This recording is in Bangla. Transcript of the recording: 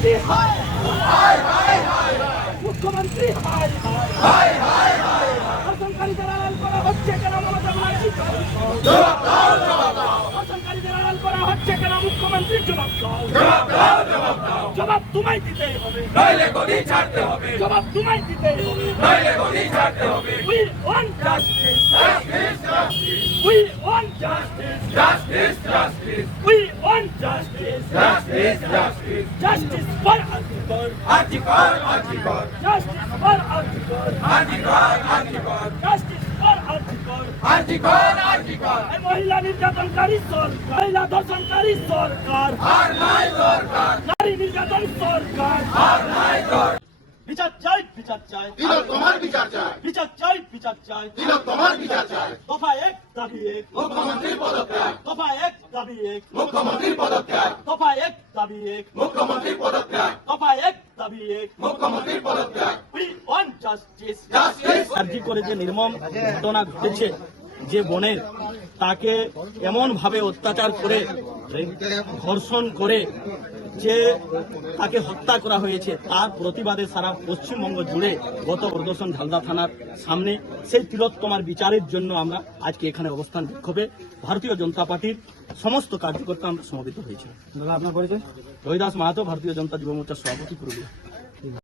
মুখ্যমন্ত্রী হায় মুখ্যমন্ত্রী হায় ধর্ষণকারীদের আড়াল করা হচ্ছে কেন মমতা ব্যানার্জি? ধর্ষণকারীদের আড়াল করা হচ্ছে কেন মুখ্যমন্ত্রী? জবাব তোমায় দিতেই হবে, জবাব তোমায় দিতেই হবে। We want justice. We want justice. We want justice. Justice for Arjikor. Justice for Arjikor. Justice for Arjikor. এই মহিলা নির্যাতনকারী সরকার, মহিলা ধর্ষণকারী সরকার, নারী নির্যাতন সরকার। বিচার চাই, বিচার চাই, তোমার বিচার চাই, বিচার চাই, বিচার চাই। তোমার বিচার চাই। দফা এক, দাবি এক, মুখ্যমন্ত্রীর পদত্যাগ, দফা এক, দাবি এক, মুখ্যমন্ত্রীর পদত্যাগ, দফা এক, দাবি এক, মুখ্যমন্ত্রীর পদত্যাগ, দফা এক, দাবি এক। মুখ্যমন্ত্রীর পদত্যাগ। We want justice. Justice. আরজি করে যে নির্মম ঘটনা ঘটেছে, যে বোনের তাকে এমন ভাবে অত্যাচার করে ধর্ষণ করে যে তাকে হত্যা করা হয়েছে, তার প্রতিবাদে সারা পশ্চিমবঙ্গ জুড়ে গত প্রদর্শন ঝালদা থানার সামনে সেই তিলোত্তমার বিচারের জন্য আমরা আজকে এখানে অবস্থান বিক্ষোভে ভারতীয় জনতা পার্টির সমস্ত কার্যকর্তা আমরা সমবেত হয়েছি। আপনার পরিচয়? রবিদাস মাহাতো, ভারতীয় জনতা যুব মোর্চার সভাপতি, পুরুলিয়া।